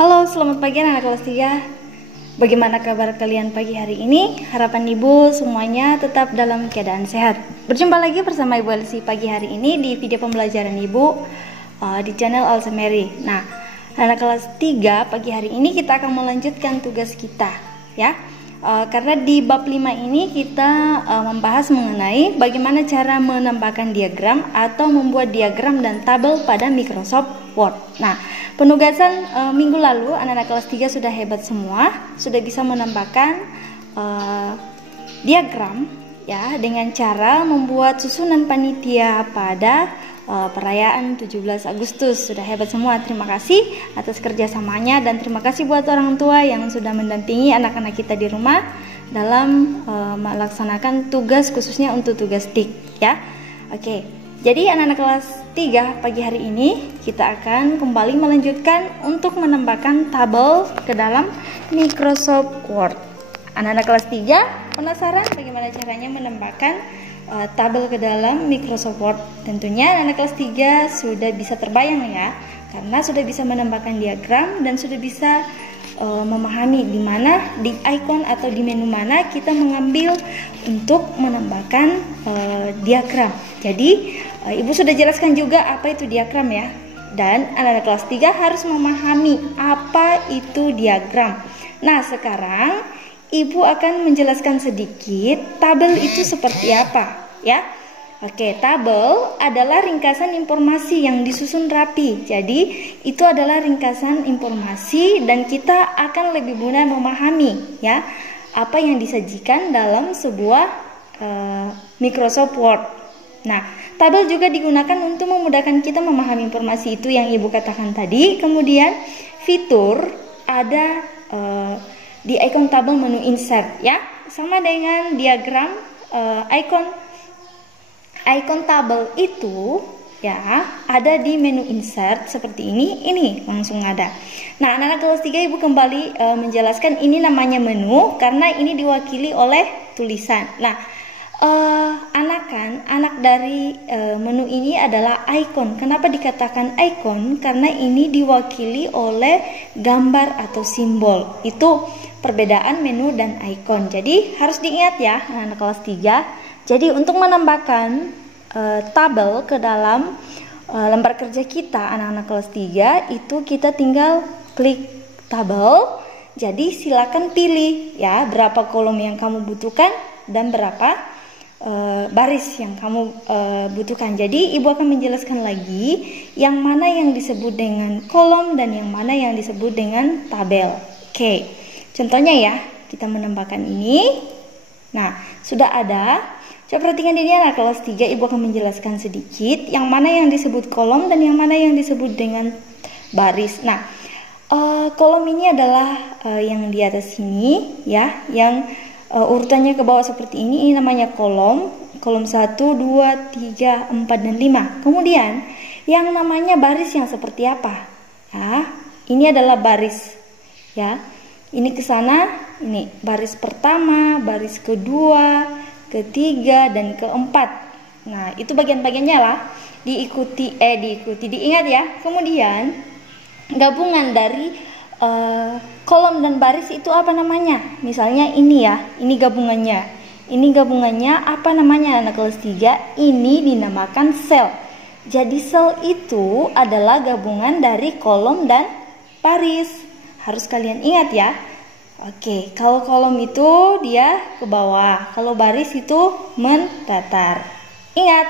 Halo, selamat pagi anak kelas 3. Bagaimana kabar kalian pagi hari ini? Harapan Ibu semuanya tetap dalam keadaan sehat. Berjumpa lagi bersama Ibu Elsie pagi hari ini di video pembelajaran Ibu di channel Alsemeri. Nah, anak kelas 3 pagi hari ini kita akan melanjutkan tugas kita ya. Karena di bab 5 ini kita membahas mengenai bagaimana cara menambahkan diagram atau membuat diagram dan tabel pada Microsoft Word. Nah, penugasan minggu lalu anak-anak kelas 3 sudah hebat semua, sudah bisa menambahkan diagram ya dengan cara membuat susunan panitia pada perayaan 17 Agustus. Sudah hebat semua. Terima kasih atas kerjasamanya dan terima kasih buat orang tua yang sudah mendampingi anak-anak kita di rumah dalam melaksanakan tugas khususnya untuk tugas TIK ya. Oke. Jadi anak-anak kelas 3 pagi hari ini kita akan kembali melanjutkan untuk menambahkan tabel ke dalam Microsoft Word. Anak-anak kelas 3 penasaran bagaimana caranya menambahkan tabel ke dalam Microsoft Word? Tentunya anak kelas 3 sudah bisa terbayang ya, karena sudah bisa menambahkan diagram dan sudah bisa memahami di mana di icon atau di menu mana kita mengambil untuk menambahkan diagram. Jadi Ibu sudah jelaskan juga apa itu diagram ya. Dan anak-anak kelas 3 harus memahami apa itu diagram. Nah, sekarang Ibu akan menjelaskan sedikit tabel itu seperti apa ya. Oke, tabel adalah ringkasan informasi yang disusun rapi. Jadi, itu adalah ringkasan informasi dan kita akan lebih mudah memahami ya apa yang disajikan dalam sebuah Microsoft Word. Nah, tabel juga digunakan untuk memudahkan kita memahami informasi itu yang Ibu katakan tadi. Kemudian, fitur ada di icon tabel menu insert ya, sama dengan diagram icon tabel itu ya ada di menu insert seperti ini langsung ada. Nah, anak-anak kelas 3 Ibu kembali menjelaskan ini namanya menu karena ini diwakili oleh tulisan. Nah, anak dari menu ini adalah icon. Kenapa dikatakan icon? Karena ini diwakili oleh gambar atau simbol. Itu perbedaan menu dan icon. Jadi harus diingat ya anak-anak kelas 3. Jadi untuk menambahkan tabel ke dalam lembar kerja kita anak-anak kelas 3 itu kita tinggal klik tabel. Jadi silakan pilih ya berapa kolom yang kamu butuhkan dan berapa baris yang kamu butuhkan. Jadi Ibu akan menjelaskan lagi yang mana yang disebut dengan kolom dan yang mana yang disebut dengan tabel. Oke, contohnya ya kita menambahkan ini. Nah, sudah ada. Coba perhatikan ini anak kelas 3, Ibu akan menjelaskan sedikit yang mana yang disebut kolom dan yang mana yang disebut dengan baris. Nah, kolom ini adalah yang di atas sini ya, yang urutannya ke bawah seperti ini namanya kolom. Kolom 1, 2, 3, 4, dan 5. Kemudian yang namanya baris yang seperti apa? Ya, ini adalah baris ya. Ini ke sana, ini baris pertama, baris kedua, ketiga, dan keempat. Nah, itu bagian-bagiannya lah. Diingat ya. Kemudian gabungan dari kolom dan baris itu apa namanya? Misalnya ini ya, ini gabungannya. Ini gabungannya apa namanya anak kelas 3? Ini dinamakan sel. Jadi sel itu adalah gabungan dari kolom dan baris. Harus kalian ingat ya. Oke, kalau kolom itu dia ke bawah, kalau baris itu mendatar. Ingat.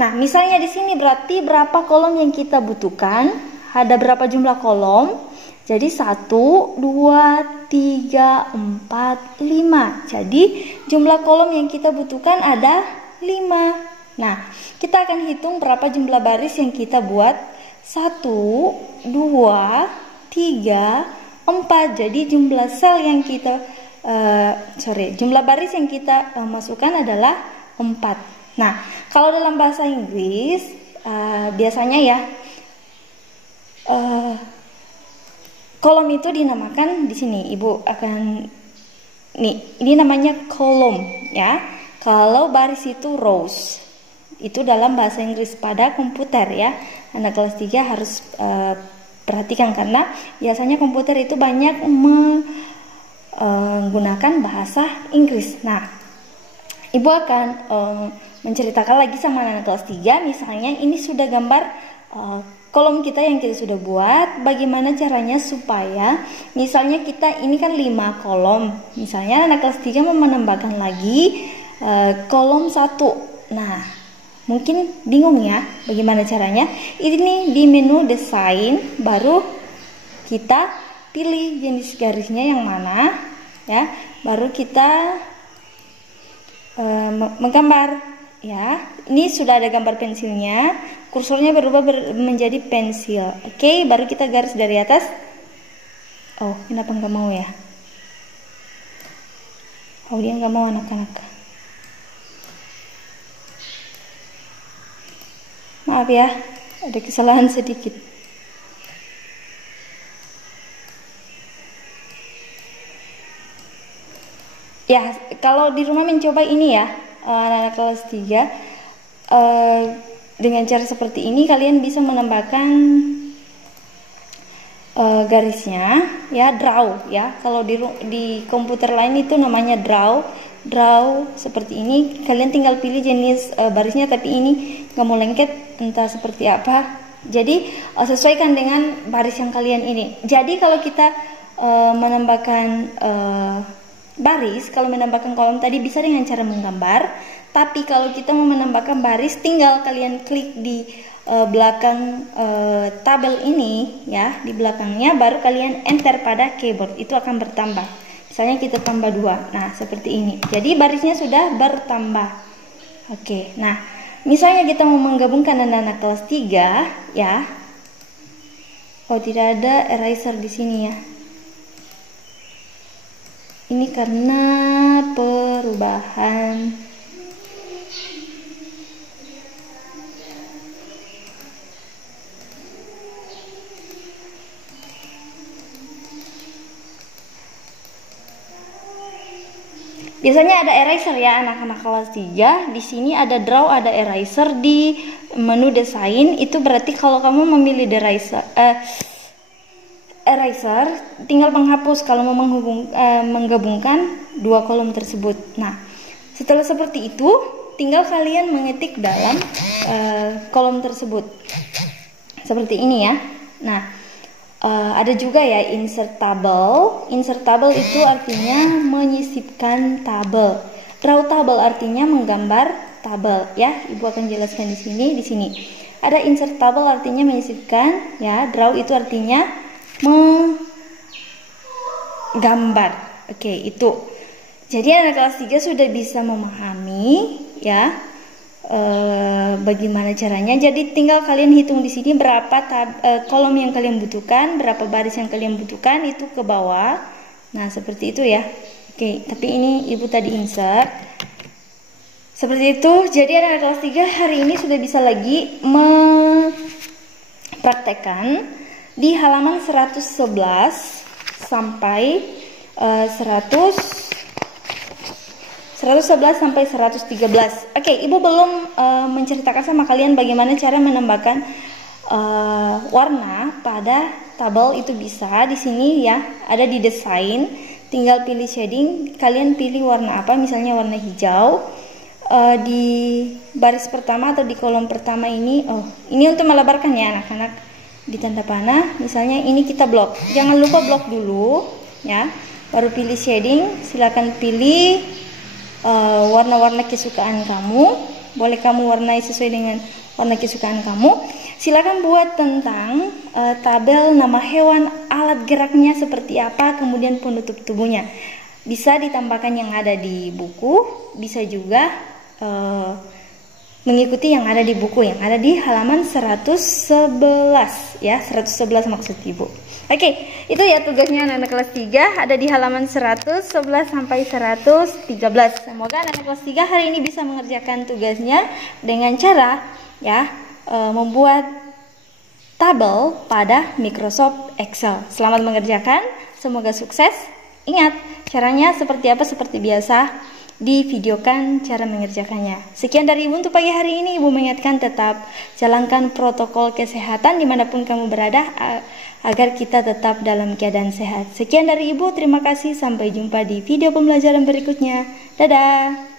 Nah, misalnya di sini berarti berapa kolom yang kita butuhkan? Ada berapa jumlah kolom? Jadi 1, 2, 3, 4, 5. Jadi jumlah kolom yang kita butuhkan ada 5. Nah, kita akan hitung berapa jumlah baris yang kita buat. 1, 2, 3, 4. Jadi jumlah sel yang kita jumlah baris yang kita masukkan adalah 4. Nah, kalau dalam bahasa Inggris biasanya ya kolom itu dinamakan di sini. Ibu akan ini namanya kolom ya. Kalau baris itu rows. Itu dalam bahasa Inggris pada komputer ya. Anak kelas 3 harus perhatikan, karena biasanya komputer itu banyak menggunakan bahasa Inggris. Nah, Ibu akan menceritakan lagi sama anak kelas 3. Misalnya ini sudah gambar kolom kita yang kita sudah buat. Bagaimana caranya supaya misalnya kita ini kan 5 kolom. Misalnya anak kelas 3 mau menambahkan lagi kolom 1. Nah, mungkin bingung ya bagaimana caranya. Ini di menu desain baru kita pilih jenis garisnya yang mana ya. Baru kita menggambar ya. Ini sudah ada gambar pensilnya. Kursornya berubah menjadi pensil. Oke, baru kita garis dari atas. Oh, kenapa nggak mau ya? Oh, dia nggak mau anak-anak. Maaf ya, ada kesalahan sedikit. Ya, kalau di rumah mencoba ini ya, anak-anak kelas 3, dengan cara seperti ini kalian bisa menambahkan garisnya ya, draw ya. Kalau di komputer lain itu namanya draw seperti ini. Kalian tinggal pilih jenis barisnya, tapi ini nggak mau lengket entah seperti apa. Jadi sesuaikan dengan baris yang kalian ini. Jadi kalau kita menambahkan baris, kalau menambahkan kolom tadi bisa dengan cara menggambar. Tapi kalau kita mau menambahkan baris, tinggal kalian klik di belakang tabel ini ya, di belakangnya, baru kalian enter pada keyboard, itu akan bertambah. Misalnya kita tambah 2, nah seperti ini. Jadi barisnya sudah bertambah. Oke, nah misalnya kita mau menggabungkan anak-anak kelas 3 ya. Oh, tidak ada eraser di sini ya. Ini karena perubahan. Biasanya ada eraser ya anak-anak kelas 3. Di sini ada draw, ada eraser. Di menu desain itu berarti kalau kamu memilih eraser, tinggal menghapus kalau mau menggabungkan 2 kolom tersebut. Nah, setelah seperti itu, tinggal kalian mengetik dalam kolom tersebut. Seperti ini ya. Nah, ada juga ya insert table. Insert table itu artinya menyisipkan tabel. Draw table artinya menggambar tabel ya. Ibu akan jelaskan di sini. Di sini ada insert table artinya menyisipkan ya. Draw itu artinya menggambar. Oke, itu. Jadi anak kelas 3 sudah bisa memahami ya bagaimana caranya. Jadi tinggal kalian hitung di sini berapa kolom yang kalian butuhkan, berapa baris yang kalian butuhkan, itu ke bawah. Nah, seperti itu ya. Oke, tapi ini ibu tadi insert. Seperti itu. Jadi anak kelas 3 hari ini sudah bisa lagi mempraktekkan di halaman 111 sampai 111 sampai 113. Oke, ibu belum menceritakan sama kalian bagaimana cara menambahkan warna pada tabel. Itu bisa di sini ya, ada di desain. Tinggal pilih shading, kalian pilih warna apa, misalnya warna hijau. Di baris pertama atau di kolom pertama ini, ini untuk melebarkan ya anak-anak, di tanda panah. Misalnya ini kita blok, jangan lupa blok dulu ya, baru pilih shading. Silakan pilih warna-warna kesukaan kamu. Boleh kamu warnai sesuai dengan warna kesukaan kamu. Silakan buat tentang tabel nama hewan, alat geraknya seperti apa, kemudian penutup tubuhnya. Bisa ditambahkan yang ada di buku, bisa juga mengikuti yang ada di buku, yang ada di halaman 111 ya, 111 maksud ibu. Oke, itu ya tugasnya anak-anak kelas 3, ada di halaman 111 sampai 113. Semoga anak-anak kelas 3 hari ini bisa mengerjakan tugasnya dengan cara ya membuat tabel pada Microsoft Excel. Selamat mengerjakan, semoga sukses. Ingat, caranya seperti apa? Seperti biasa, divideokan cara mengerjakannya. Sekian dari Ibu untuk pagi hari ini. Ibu mengingatkan tetap jalankan protokol kesehatan dimanapun kamu berada agar kita tetap dalam keadaan sehat. Sekian dari Ibu, terima kasih. Sampai jumpa di video pembelajaran berikutnya. Dadah.